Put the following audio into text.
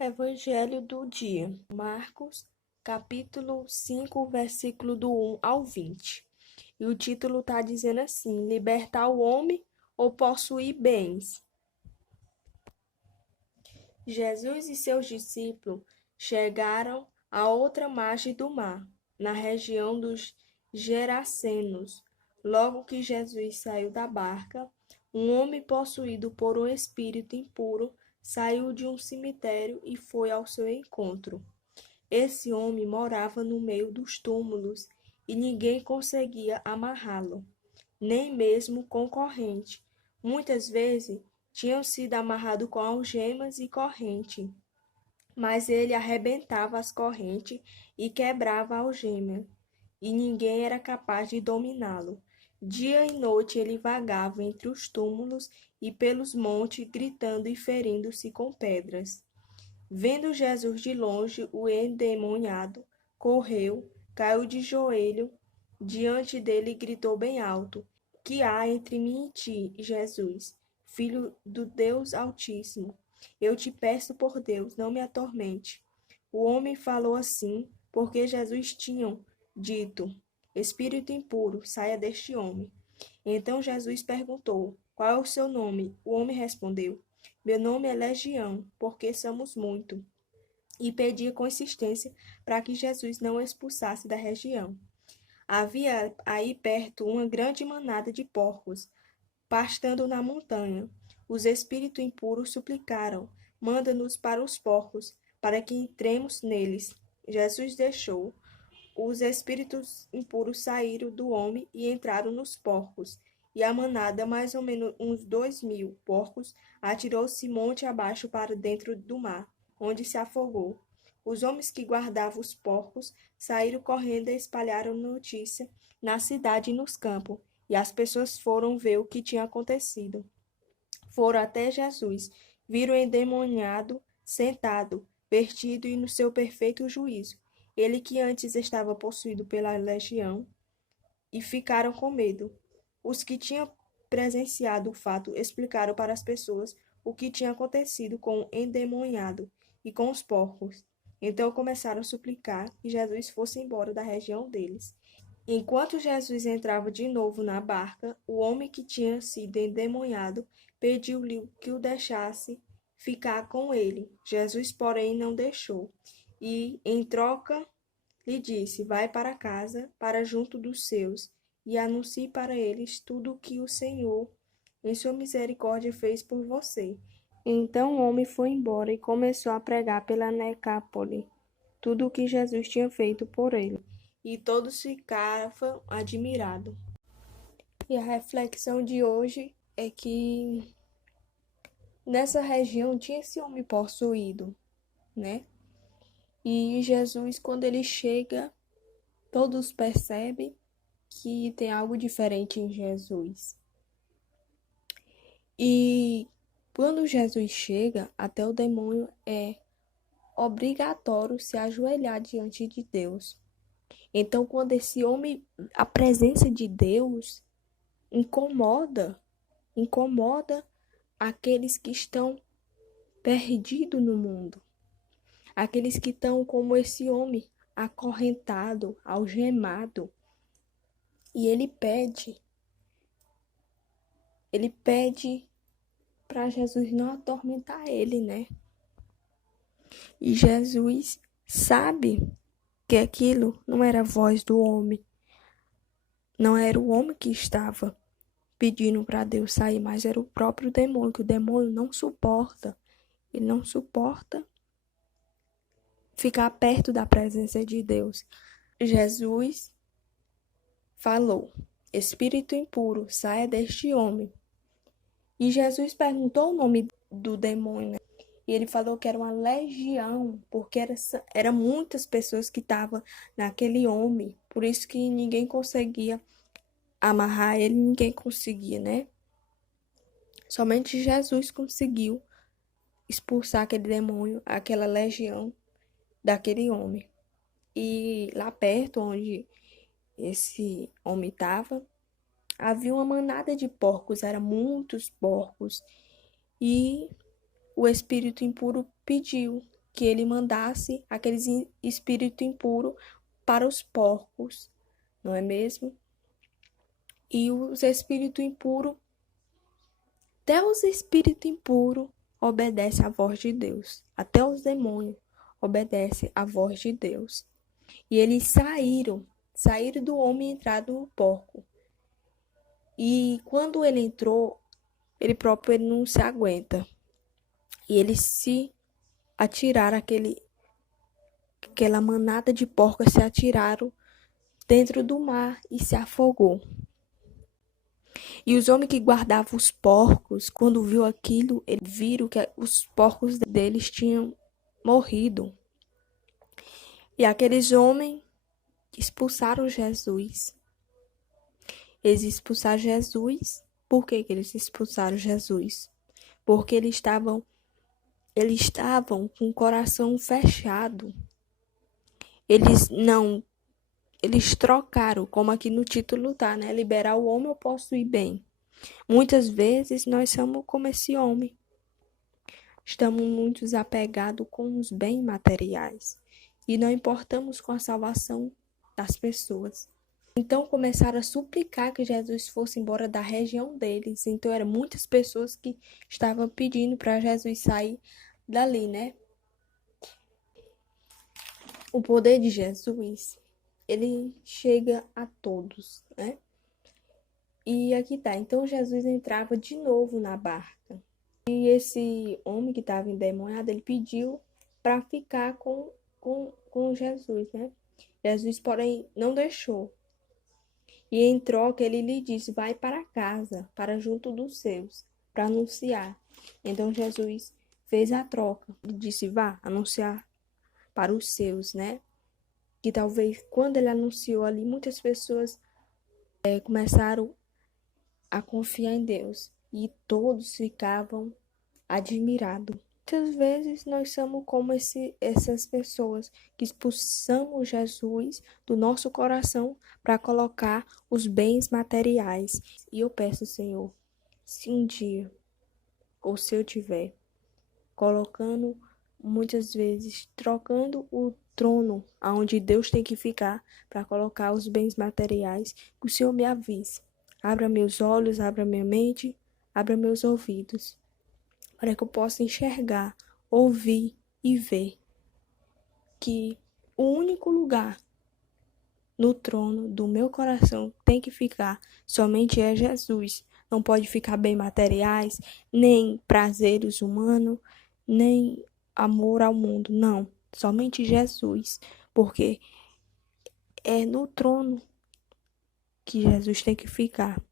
Evangelho do dia, Marcos, capítulo 5, versículo do 1 ao 20. E o título está dizendo assim: Libertar o homem ou possuir bens? Jesus e seus discípulos chegaram à outra margem do mar, na região dos Gerasenos. Logo que Jesus saiu da barca, um homem possuído por um espírito impuro saiu de um cemitério e foi ao seu encontro. Esse homem morava no meio dos túmulos e ninguém conseguia amarrá-lo, nem mesmo com corrente. Muitas vezes tinham sido amarrados com algemas e corrente, mas ele arrebentava as correntes e quebrava a algema, e ninguém era capaz de dominá-lo. Dia e noite ele vagava entre os túmulos e pelos montes, gritando e ferindo-se com pedras. Vendo Jesus de longe, o endemoniado correu, caiu de joelho diante dele e gritou bem alto: Que há entre mim e ti, Jesus, filho do Deus Altíssimo? Eu te peço por Deus, não me atormente. O homem falou assim, porque Jesus tinha dito: Espírito impuro, saia deste homem. Então Jesus perguntou: Qual é o seu nome? O homem respondeu: Meu nome é Legião, porque somos muito. E pedia com insistência para que Jesus não o expulsasse da região. Havia aí perto uma grande manada de porcos, pastando na montanha. Os espíritos impuros suplicaram: Manda-nos para os porcos, para que entremos neles. Jesus deixou. Os espíritos impuros saíram do homem e entraram nos porcos. E a manada, mais ou menos uns 2.000 porcos, atirou-se monte abaixo para dentro do mar, onde se afogou. Os homens que guardavam os porcos saíram correndo e espalharam notícia na cidade e nos campos, e as pessoas foram ver o que tinha acontecido. Foram até Jesus, viram o endemoniado sentado, vertido e no seu perfeito juízo, ele que antes estava possuído pela legião, e ficaram com medo. Os que tinham presenciado o fato explicaram para as pessoas o que tinha acontecido com o endemoniado e com os porcos. Então começaram a suplicar que Jesus fosse embora da região deles. Enquanto Jesus entrava de novo na barca, o homem que tinha sido endemoniado pediu-lhe que o deixasse ficar com ele. Jesus, porém, não deixou. E, em troca, lhe disse: Vai para casa, para junto dos seus, e anuncie para eles tudo o que o Senhor, em sua misericórdia, fez por você. Então o homem foi embora e começou a pregar pela Necápole tudo o que Jesus tinha feito por ele. E todos ficaram admirados. E a reflexão de hoje é que nessa região tinha esse homem possuído, né? E Jesus, quando ele chega, todos percebem que tem algo diferente em Jesus. E quando Jesus chega, até o demônio é obrigatório se ajoelhar diante de Deus. Então, quando esse homem, a presença de Deus incomoda aqueles que estão perdidos no mundo, aqueles que estão como esse homem, acorrentado, algemado, e ele pede para Jesus não atormentar ele, né? E Jesus sabe que aquilo não era a voz do homem, não era o homem que estava pedindo para Deus sair, mas era o próprio demônio, que o demônio não suporta. Ele não suporta ficar perto da presença de Deus. Jesus falou: Espírito impuro, saia deste homem. E Jesus perguntou o nome do demônio, né? E ele falou que era uma legião, porque era muitas pessoas que estavam naquele homem. Por isso que ninguém conseguia amarrar ele, ninguém conseguia, né? Somente Jesus conseguiu expulsar aquele demônio, aquela legião daquele homem. E lá perto, onde esse homem estava, havia uma manada de porcos, eram muitos porcos. E o espírito impuro pediu que ele mandasse aqueles espírito impuro para os porcos, não é mesmo? E os espíritos impuros, até os espíritos impuros obedecem à voz de Deus, até os demônios obedecem à voz de Deus. E eles saíram do homem e entraram no porco. E quando ele entrou, ele próprio ele não se aguenta. E eles se atiraram, aquela manada de porcos se atiraram dentro do mar e se afogou. E os homens que guardavam os porcos, quando viu aquilo, eles viram que os porcos deles tinham morrido. E aqueles homens expulsaram Jesus. Eles expulsaram Jesus. Por que eles expulsaram Jesus? Porque eles estavam com o coração fechado. Eles trocaram, como aqui no título tá, né? Liberar o homem ou possuir bem. Muitas vezes nós somos como esse homem. Estamos muito apegados com os bens materiais e não importamos com a salvação das pessoas. Então começaram a suplicar que Jesus fosse embora da região deles. Então eram muitas pessoas que estavam pedindo para Jesus sair dali, né? O poder de Jesus, ele chega a todos, né? E aqui tá. Então Jesus entrava de novo na barca. E esse homem que estava endemoniado, ele pediu para ficar com Jesus, né? Jesus, porém, não deixou. E em troca, ele lhe disse: vai para casa, para junto dos seus, para anunciar. Então Jesus fez a troca. Ele disse: vá anunciar para os seus, né? Que talvez quando ele anunciou ali, muitas pessoas começaram a confiar em Deus. E todos ficavam admirados. Muitas vezes nós somos como essas pessoas que expulsamos Jesus do nosso coração para colocar os bens materiais. E eu peço, Senhor, se um dia, ou se eu tiver, colocando, muitas vezes, trocando o trono aonde Deus tem que ficar para colocar os bens materiais, que o Senhor me avise. Abra meus olhos, abra minha mente, abra meus ouvidos, para que eu possa enxergar, ouvir e ver que o único lugar no trono do meu coração tem que ficar somente é Jesus. Não pode ficar bem materiais, nem prazeres humanos, nem amor ao mundo. Não, somente Jesus. Porque é no trono que Jesus tem que ficar.